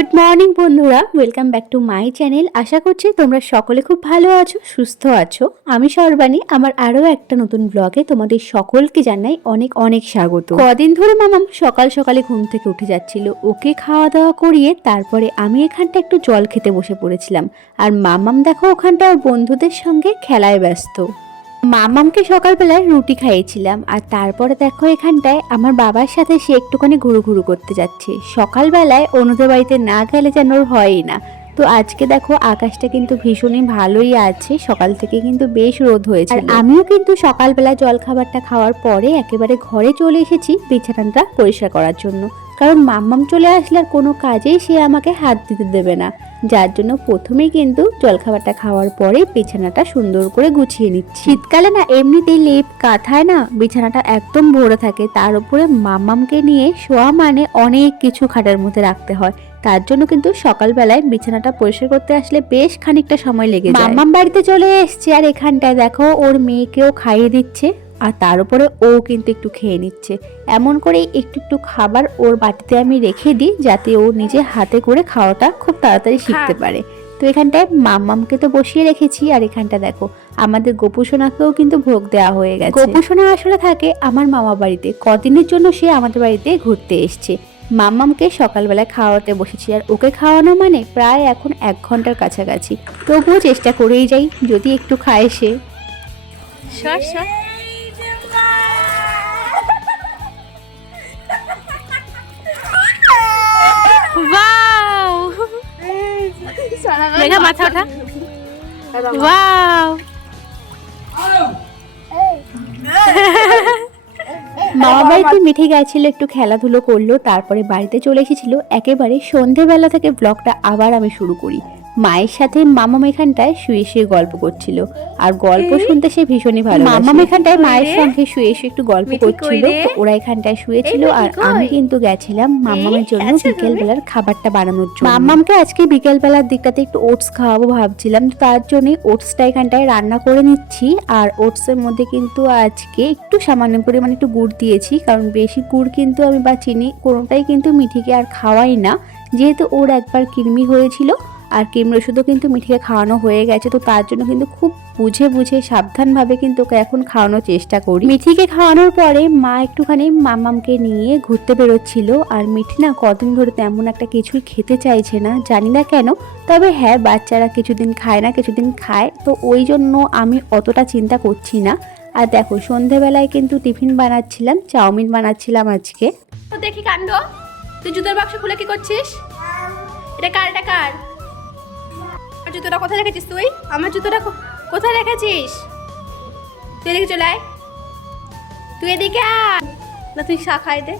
Good morning বন্ধুরা, welcome back to my channel. আশা করছি তোমরা সকলে খুব ভালো আছো, সুস্থ আছো। আমি সর্বাণী, আমার আরও একটা নতুন ব্লগে তোমাদের সকলকে জানাই অনেক অনেক স্বাগত। কদিন ধরে মামাম সকাল সকালে ঘুম থেকে উঠে যাচ্ছিল। ওকে খাওয়া দাওয়া করিয়ে তারপরে আমি এখানটা একটু জল খেতে বসে পড়েছিলাম। আর মামাম দেখো ওখানটা ওর বন্ধুদের সঙ্গে খেলায় ব্যস্ত। মামামকে সকালবেলায় রুটি খাইয়েছিলাম আর তারপরে দেখো এখানটায় আমার বাবার সাথে সে একটুখানি ঘুরু ঘুরু করতে যাচ্ছে। সকালবেলায় অনুদের বাড়িতে না গেলে যেন ওর হয়ই না। তো আজকে দেখো আকাশটা কিন্তু ভীষণই ভালোই আছে, সকাল থেকে কিন্তু বেশ রোদ হয়েছে আর আমিও কিন্তু সকালবেলা জল খাবারটা খাওয়ার পরে একেবারে ঘরে চলে এসেছি বিছানাটা পরিষ্কার করার জন্য। কারণ মাম্মাম চলে আসলে আর কোনো কাজেই সে আমাকে হাত দিতে দেবে না। যার জন্য প্রথমে কিন্তু জলখাবারটা খাওয়ার পরে বিছানাটা সুন্দর করে গুছিয়ে নিচ্ছি। শীতকালে না এমনিতেই লেপ কাঁথায় না বিছানাটা একদম ভরে থাকে, তার উপরে মামামকে নিয়ে শোয়া মানে অনেক কিছু খাটার মধ্যে রাখতে হয়। তার জন্য কিন্তু সকালবেলায় বিছানাটা পরিষ্কার করতে আসলে বেশ খানিকটা সময় লেগে যায়। মাম্মাম বাড়িতে চলে এসছে আর এখানটায় দেখো ওর মেয়েকেও খাইয়ে দিচ্ছে। আর তার উপরে ও কিন্তু একটু খেয়ে নিচ্ছে। এমন করেই একটু একটু খাবার ওর বাটিতে আমি রেখে দিই যাতে ও নিজে হাতে করে খাওয়াটা খুব তাড়াতাড়ি শিখতে পারে। তো এখানটায় মাম্মামকে তো বসিয়ে রেখেছি আর এখানটা দেখো আমাদের গোপুসোনাকেও কিন্তু ভোগ দেওয়া হয়ে গেছে। গোপুসোনা আসলে থাকে আমার মামা বাড়িতে। কদিনের জন্য সে আমাদের বাড়িতে ঘুরতে এসছে। মাম্মামকে সকালবেলায় খাওয়াতে বসেছি আর ওকে খাওয়ানো মানে প্রায় এখন এক ঘণ্টার কাছাকাছি। তবুও চেষ্টা করেই যাই যদি একটু খায় সে। সর সর। দেখা মাথা ওঠা। ওয়াও। মামা বাড়িতে মিঠে গেছিল একটু খেলাধুলো করল তারপরে বাড়িতে চলে এসেছিল। একেবারে সন্ধেবেলা থেকে ব্লগটা আবার আমি শুরু করি। মায়ের সাথে মামাম এখানটায় শুয়ে শুয়ে গল্প করছিল। আর গল্প শুনতে সে ভীষণই ভালো মামাম এখানটায় মায়ের সঙ্গে শুয়ে শুয়ে একটু গল্প করছিল। ওরা এখানটায় শুয়েছিল আর আমি কিন্তু গেছিলাম মামামের জন্য আছে তো বিকেল বেলার খাবারটা বানানোর জন্য। মামামকে আজকে বিকেলবেলার দিকটাতে একটু ওটস খাওয়াবো ভাবছিলাম তো তার জন্যই ওটসটা এখানটায় রান্না করে নিচ্ছি। আর ওটসের মধ্যে কিন্তু আজকে একটু সামান্য পরিমাণে একটু গুড় দিয়েছি কারণ বেশি গুড় কিন্তু আমি বা চিনি কোনোটাই কিন্তু মিঠিকে আর খাওয়াই না। যেহেতু ওর একবার কৃমি হয়েছিল আর কৃমির ওষুধও কিন্তু মিঠিকে খাওয়ানো হয়ে গেছে, তো তার জন্য কিন্তু খুব বুঝে বুঝে সাবধানভাবে কিন্তু ওকে এখন খাওয়ানোর চেষ্টা করি। মিঠিকে খাওয়ানোর পরে মা একটুখানি মামামকে নিয়ে ঘুরতে বেরোচ্ছিল, আর মিঠি না কদিন ধরে তেমন একটা কিছুই খেতে চাইছে না, জানি না কেন, তবে হ্যাঁ বাচ্চারা কিছুদিন খায় না, কিছুদিন খায়, তো ওই জন্য আমি অতটা চিন্তা করছি না। আর দেখো, সন্ধেবেলায় কিন্তু টিফিন বানাচ্ছিলাম, চাউমিন বানাচ্ছিলাম আজকে। তো দেখি কাণ্ড, তুই জুতোর বাক্স খুলে কি করছিস? এটা কার এটা কার? আমার জুতোটা কোথায় রেখেছিস তুই? আমার জুতোটা কোথায় রেখেছিস? তুই এদিকে চলে আয়। তুই এদিকে না, তুই চা খাই দে।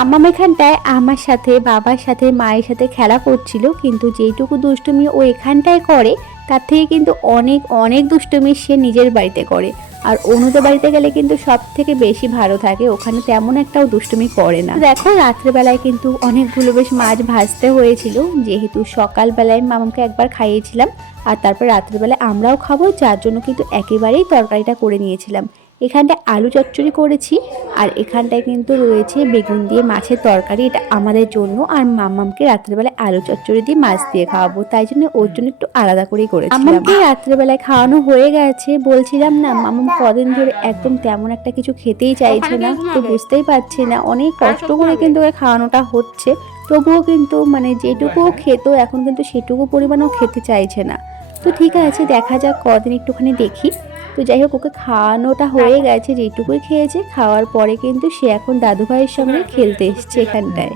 আম্মাম এখানটায় আমার সাথে, বাবার সাথে, মায়ের সাথে খেলা করছিল, কিন্তু যেইটুকু দুষ্টুমি ও এখানটায় করে, তার থেকে কিন্তু অনেক অনেক দুষ্টুমি সে নিজের বাড়িতে করে। আর অনুদের বাড়িতে গেলে কিন্তু সব থেকে বেশি ভালো থাকে, ওখানে তেমন একটাও দুষ্টুমি করে না। দেখো রাত্রেবেলায় কিন্তু অনেকগুলো বেশ মাছ ভাজতে হয়েছিল, যেহেতু সকালবেলায় মামাকে একবার খাইয়েছিলাম, আর তারপর রাত্রেবেলায় আমরাও খাব, যার জন্য কিন্তু একেবারেই তরকারিটা করে নিয়েছিলাম। এখানটায় আলু চচ্চড়ি করেছি আর এখানটায় কিন্তু রয়েছে বেগুন দিয়ে মাছের তরকারি। এটা আমাদের জন্য আর মাম্মামকে রাত্রেবেলায় আলু চচ্চড়ি দিয়ে মাছ দিয়ে খাওয়াবো। তাই জন্য ওর জন্য একটু আলাদা করেই করেছি আমাকে রাত্রেবেলায় খাওয়ানো হয়ে গেছে। বলছিলাম না, মামাম কদিন ধরে একদম তেমন একটা কিছু খেতেই চাইছে না, তো বুঝতেই পারছি না। অনেক কষ্ট করে কিন্তু ওকে খাওয়ানোটা হচ্ছে। তবুও কিন্তু মানে যেটুকু খেত, এখন কিন্তু সেটুকু পরিমাণও খেতে চাইছে না। তো ঠিক আছে দেখা যাক কদিন একটুখানি দেখি। তো যাই হোক ওকে খাওয়ানোটা হয়ে গেছে যেটুকুই খেয়েছে খাওয়ার পরে কিন্তু সে এখন দাদু ভাইয়ের সঙ্গে খেলতে এসছে এখানটায়।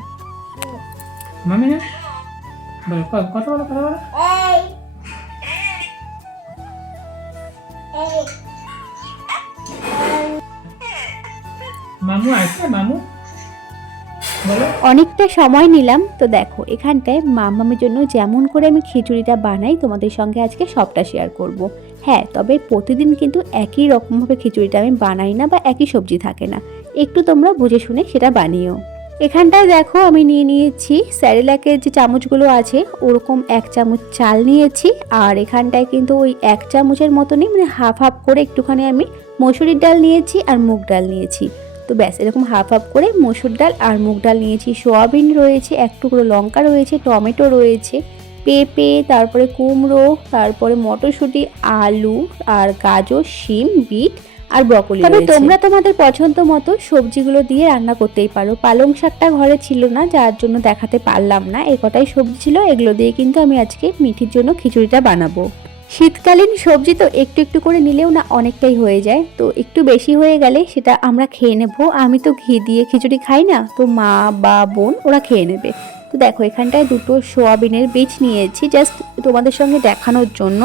মামি আছে মামু। অনেকটা সময় নিলাম, তো দেখো, এখানটায় মামামের জন্য যেমন করে আমি খিচুড়িটা বানাই, তোমাদের সঙ্গে আজকে সবটা শেয়ার করব। হ্যাঁ তবে প্রতিদিন কিন্তু একই রকমভাবে খিচুড়িটা আমি বানাই না বা একই সবজি থাকে না। একটু তোমরা বুঝে শুনে সেটা বানিও। এখানটায় দেখো, আমি নিয়ে নিয়েছি স্যারেলাকের যে চামচগুলো আছে, ওরকম এক চামচ চাল নিয়েছি, আর এখানটায় কিন্তু ওই এক চামচের মতনই মানে হাফ হাফ করে একটুখানি আমি মসুরির ডাল নিয়েছি আর মুগ ডাল নিয়েছি। তো ব্যাস এরকম হাফ হাফ করে মসুর ডাল আর মুগ ডাল নিয়েছি। সোয়াবিন রয়েছে এক টুকরো লঙ্কা রয়েছে টমেটো রয়েছে পেঁপে তারপরে কুমড়ো তারপরে মটরশুঁটি আলু আর গাজর শিম বিট আর ব্রকলি তবে তোমরা তোমাদের পছন্দ মতো সবজিগুলো দিয়ে রান্না করতেই পারো। পালং শাকটা ঘরে ছিল না যার জন্য দেখাতে পারলাম না। এ কটাই সবজি ছিল এগুলো দিয়ে কিন্তু আমি আজকে মিঠির জন্য খিচুড়িটা বানাবো। শীতকালীন সবজি তো একটু একটু করে নিলেও না অনেকটাই হয়ে যায়। তো একটু বেশি হয়ে গেলে সেটা আমরা খেয়ে নেব। আমি তো ঘি দিয়ে খিচুড়ি খাই না, তো মা বা বোন ওরা খেয়ে নেবে। তো দেখো, এখানটায় দুটো সোয়াবিনের বীজ নিয়েছি জাস্ট তোমাদের সঙ্গে দেখানোর জন্য।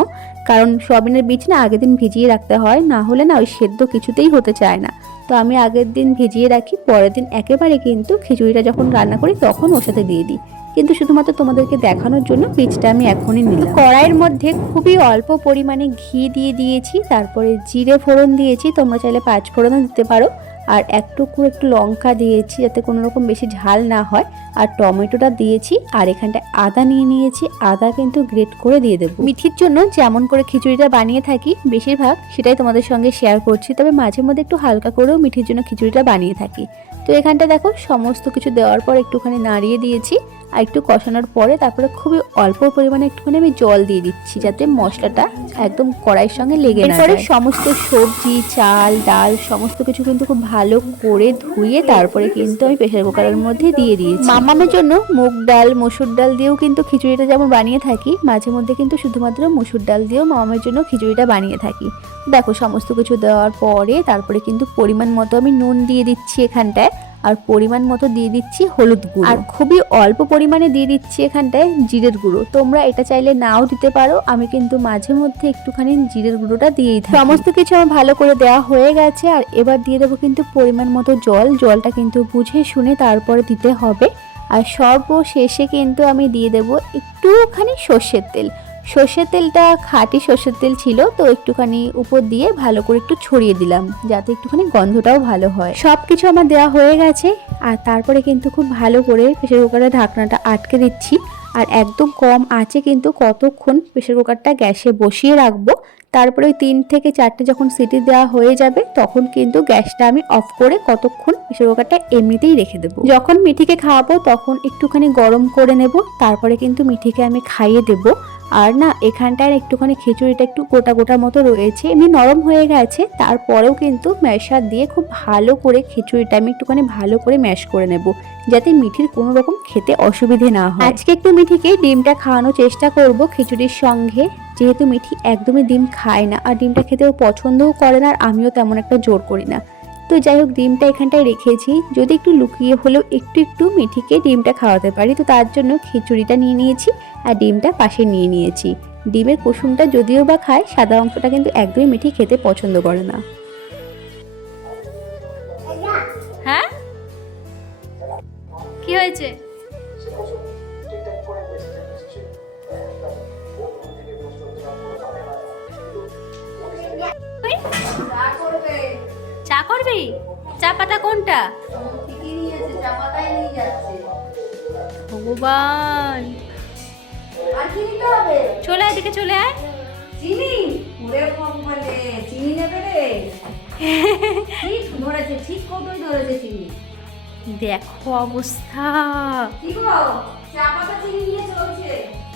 কারণ সোয়াবিনের বীজ না আগের দিন ভিজিয়ে রাখতে হয়, না হলে না ওই সেদ্ধ কিছুতেই হতে চায় না। তো আমি আগের দিন ভিজিয়ে রাখি, পরের দিন একেবারে কিন্তু খিচুড়িটা যখন রান্না করি তখন ওর সাথে দিয়ে দিই। কিন্তু শুধুমাত্র তোমাদেরকে দেখানোর জন্য বীজটা আমি এখনই নিলাম। কড়াইয়ের মধ্যে খুবই অল্প পরিমাণে ঘি দিয়ে দিয়েছি, তারপরে জিরে ফোড়ন দিয়েছি, তোমরা চাইলে পাঁচ ফোড়নও দিতে পারো। আর একটুকু একটু লঙ্কা দিয়েছি যাতে কোনো রকম বেশি ঝাল না হয়। আর টমেটোটা দিয়েছি আর এখানটায় আদা নিয়ে নিয়েছি। আদা কিন্তু গ্রেট করে দিয়ে দেবো। মিঠির জন্য যেমন করে খিচুড়িটা বানিয়ে থাকি, বেশিরভাগ সেটাই তোমাদের সঙ্গে শেয়ার করছি। তবে মাঝে মধ্যে একটু হালকা করেও মিঠির জন্য খিচুড়িটা বানিয়ে থাকি। তো এখানটা দেখো, সমস্ত কিছু দেওয়ার পর একটুখানি নাড়িয়ে দিয়েছি। আর একটু কষানোর পরে তারপরে খুবই অল্প পরিমাণে একটুখানি আমি জল দিয়ে দিচ্ছি যাতে মশলাটা একদম কড়াইয়ের সঙ্গে লেগে না যায়। সমস্ত সবজি চাল ডাল সমস্ত কিছু কিন্তু খুব ভালো করে ধুয়ে তারপরে কিন্তু আমি প্রেসার কুকারের মধ্যে দিয়ে দিয়েছি। মামামের জন্য মুগ ডাল মসুর ডাল দিয়েও কিন্তু খিচুড়িটা যেমন বানিয়ে থাকি মাঝে মধ্যে কিন্তু শুধুমাত্র মসুর ডাল দিয়েও মামামের জন্য খিচুড়িটা বানিয়ে থাকি। দেখো সমস্ত কিছু দেওয়ার পরে তারপরে কিন্তু পরিমাণ মতো আমি নুন দিয়ে দিচ্ছি এখানটায়। আর পরিমাণ মতো দিয়ে দিচ্ছি হলুদ গুঁড়ো। আর খুবই অল্প পরিমাণে দিয়ে দিচ্ছি এখানটায় জিরের গুঁড়ো। তোমরা এটা চাইলে নাও দিতে পারো। আমি কিন্তু মাঝে মধ্যে একটুখানি জিরের গুঁড়োটা দিয়েই থাকি। সমস্ত কিছু আমার ভালো করে দেওয়া হয়ে গেছে। আর এবার দিয়ে দেবো কিন্তু পরিমাণ মতো জল। জলটা কিন্তু বুঝে শুনে তারপরে দিতে হবে। আর সর্বশেষে কিন্তু আমি দিয়ে দেবো একটুখানি সর্ষের তেল। সর্ষের তেলটা, খাঁটি সর্ষের তেল ছিল, তো একটুখানি উপর দিয়ে ভালো করে একটু ছড়িয়ে দিলাম, যাতে একটুখানি গন্ধটাও ভালো হয়। সব কিছু আমার দেওয়া হয়ে গেছে, আর তারপরে কিন্তু খুব ভালো করে প্রেশার কুকারের ঢাকনাটা আটকে দিচ্ছি। আর একদম কম আছে কিন্তু কতক্ষণ প্রেশার কুকারটা গ্যাসে বসিয়ে রাখব। তারপরে ওই তিন থেকে চারটে যখন সিটি দেওয়া হয়ে যাবে, তখন কিন্তু গ্যাসটা আমি অফ করে কতক্ষণ প্রেশার কুকারটা এমনিতেই রেখে দেবো। যখন মিঠিকে খাওয়াবো, তখন একটুখানি গরম করে নেব, তারপরে কিন্তু মিঠিকে আমি খাইয়ে দেবো। আর না এখানটায় একটুখানি খিচুড়িটা একটু গোটা গোটা মতো রয়েছে। এমনি নরম হয়ে গেছে, তারপরেও কিন্তু ম্যাশার দিয়ে খুব ভালো করে খিচুড়িটা আমি একটুখানি ভালো করে ম্যাশ করে নেব, যাতে মিঠির কোনো রকম খেতে অসুবিধে না হয়। আজকে একটু মিঠিকে ডিমটা খাওয়ানোর চেষ্টা করব খিচুড়ির সঙ্গে। যেহেতু মিঠি একদমই ডিম খায় না, আর ডিমটা খেতেও পছন্দও করে না, আর আমিও তেমন একটা জোর করি না। তো যাই হোক, ডিমটা এখানটায় রেখেছি। যদি একটু লুকিয়ে হলেও একটু একটু মিঠিকে ডিমটা খাওয়াতে পারি। তো তার জন্য খিচুড়িটা নিয়ে নিয়েছি আর ডিমটা পাশে নিয়ে নিয়েছি। ডিমের কুসুমটা যদিও বা খায়, সাদা অংশটা কিন্তু একদমই মিঠি খেতে পছন্দ করে না। চা করবি? চা পাতা কোনটা? ভগবান। চলে আয় এদিকে চলে আয়। চিনি? ওরে চিনি নেবে রে। ঠিক ধরেছে? ঠিক কতই ধরেছে চিনি? দেখো অবস্থা। কি গো? চা পাতা চিনি নিয়ে চলছে।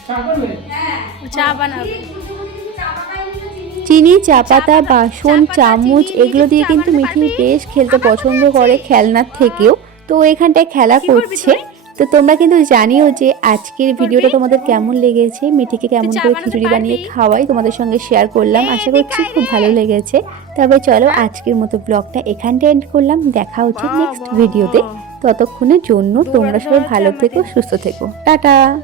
চা করবে? হ্যাঁ। চা বানাবে। চিনি চা পাতা বাসন চামচ এগুলো দিয়ে কিন্তু বানাতে মিঠি বেশ খেলতে পছন্দ করে খেলনার থেকেও। তো এখানটায় খেলা করছে। তো তোমরা কিন্তু জানিও যে আজকের ভিডিওটা তোমাদের কেমন লেগেছে মিঠিকে কেমন করে খিচুড়ি বানিয়ে খাওয়াই তোমাদের সঙ্গে শেয়ার করলাম। আশা করছি খুব ভালো লেগেছে। তবে চলো আজকের মতো ব্লগটা এখানটা এন্ড করলাম। দেখা হচ্ছে নেক্সট ভিডিওতে ততক্ষণের জন্য তোমরা সবাই ভালো থেকো সুস্থ থেকো। টাটা!